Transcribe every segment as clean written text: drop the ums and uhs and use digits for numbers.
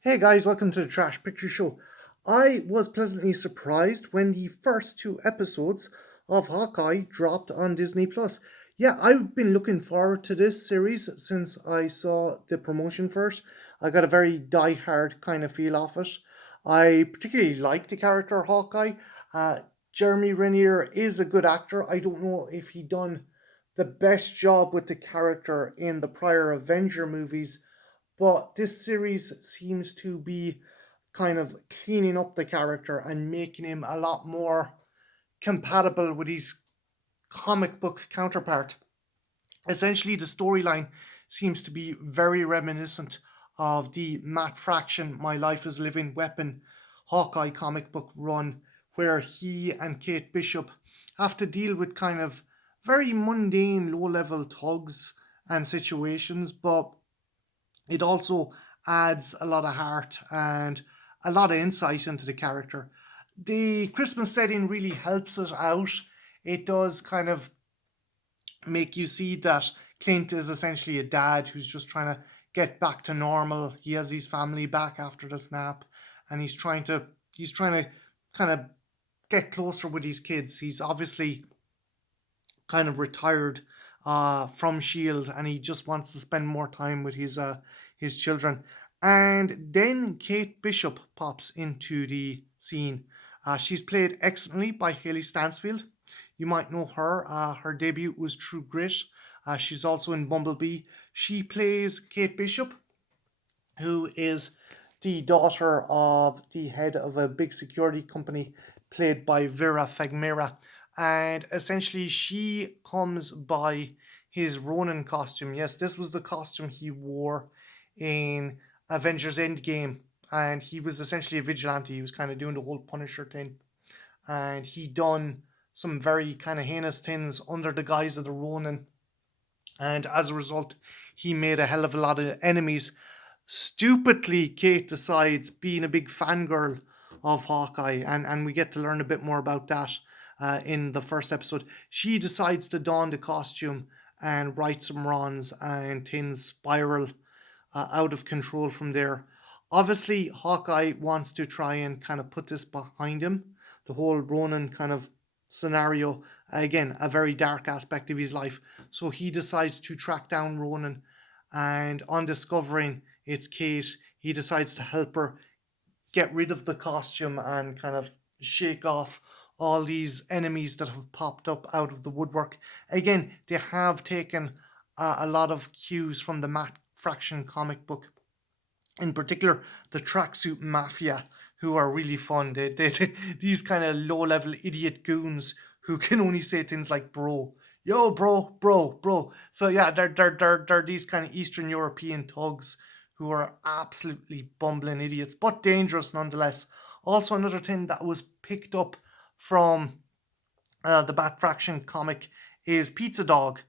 Hey guys, welcome to the Trash Picture Show. I was pleasantly surprised when the first two episodes of Hawkeye dropped on Disney Plus. Yeah, I've been looking forward to this series since I saw the promotion for it. I got a very die-hard kind of feel off it. I particularly like the character Hawkeye. Uh, Jeremy Renner is a good actor. I don't know if he done the best job with the character in the prior Avenger movies, but this series seems to be kind of cleaning up the character and making him a lot more compatible with his comic book counterpart. Essentially, the storyline seems to be very reminiscent of the Matt Fraction My Life is Living Weapon Hawkeye comic book run, where he and Kate Bishop have to deal with kind of very mundane, low level thugs and situations, but it also adds a lot of heart and a lot of insight into the character. The Christmas setting really helps it out. It does kind of make you see that Clint is essentially a dad who's just trying to get back to normal. He has his family back after the snap, and he's trying to kind of get closer with his kids. He's obviously kind of retired from Shield, and he just wants to spend more time with his children. And then Kate Bishop pops into the scene. She's played excellently by Haley Stansfield. You might know her. Her debut was True Grit. She's also in Bumblebee. She plays Kate Bishop, who is the daughter of the head of a big security company, played by Vera Fagmera. And essentially, she comes by his Ronin costume. Yes, this was the costume he wore in Avengers Endgame. And he was essentially a vigilante. He was kind of doing the whole Punisher thing. And he done some very kind of heinous things under the guise of the Ronin. And as a result, he made a hell of a lot of enemies. Stupidly, Kate decides, being a big fangirl of Hawkeye, and we get to learn a bit more about that in the first episode. She decides to don the costume and right some wrongs, and things spiral out of control from there. Obviously, Hawkeye wants to try and kind of put this behind him, the whole Ronin kind of scenario. Again, a very dark aspect of his life. So he decides to track down Ronin, and on discovering it's Kate, he decides to help her get rid of the costume and kind of shake off all these enemies that have popped up out of the woodwork. Again, they have taken a lot of cues from the Matt Fraction comic book, in particular the tracksuit mafia, who are really fun. These kind of low level idiot goons who can only say things like bro, yo bro, bro. So yeah, they're these kind of Eastern European thugs who are absolutely bumbling idiots, but dangerous nonetheless. Also, another thing that was picked up from the Bat Fraction comic is Pizza Dog,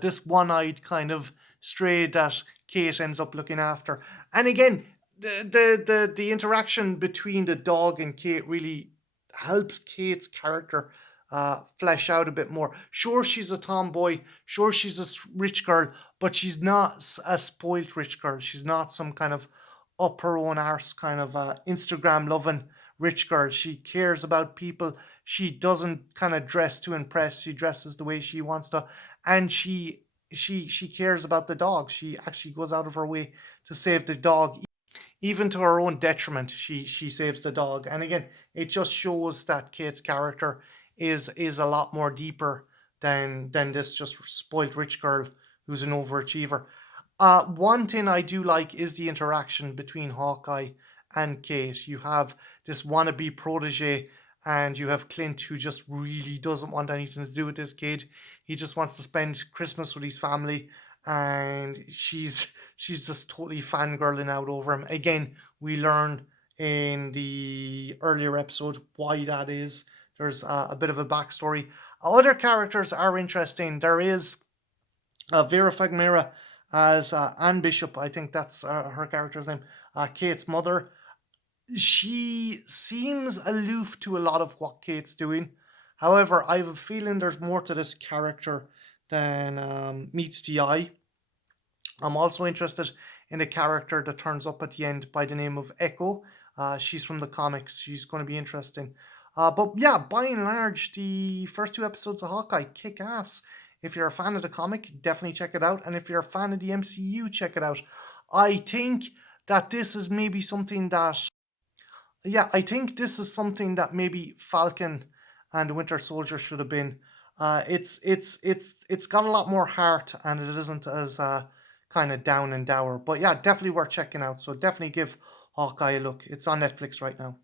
this one-eyed kind of stray that Kate ends up looking after. And again, the interaction between the dog and Kate really helps Kate's character flesh out a bit more. Sure, she's a tomboy. Sure, she's a rich girl, but she's not a spoilt rich girl. She's not some kind of up her own arse kind of Instagram loving rich girl. She cares about people. She doesn't kind of dress to impress. She dresses the way she wants to, and she cares about the dog. She actually goes out of her way to save the dog, even to her own detriment. She saves the dog, and again, it just shows that Kate's character is a lot more deeper than this just spoiled rich girl who's an overachiever. One thing I do like is the interaction between Hawkeye and Kate. You have this wannabe protege, and you have Clint, who just really doesn't want anything to do with this kid. He just wants to spend Christmas with his family, and she's just totally fangirling out over him. Again, we learn in the earlier episode why that is. There's a bit of a backstory. Other characters are interesting. There is Vera Fagmera as Anne Bishop. I think that's her character's name. Kate's mother. She seems aloof to a lot of what Kate's doing. However, I have a feeling there's more to this character than meets the eye. I'm also interested in a character that turns up at the end by the name of Echo. She's from the comics. She's going to be interesting. But yeah, by and large, the first two episodes of Hawkeye kick ass. If you're a fan of the comic, definitely check it out. And if you're a fan of the MCU, check it out. I think that this is maybe something that, yeah, I think this is something that maybe Falcon and the Winter Soldier should have been. It's got a lot more heart, and it isn't as kind of down and dour. But yeah, definitely worth checking out. So definitely give Hawkeye a look. It's on Netflix right now.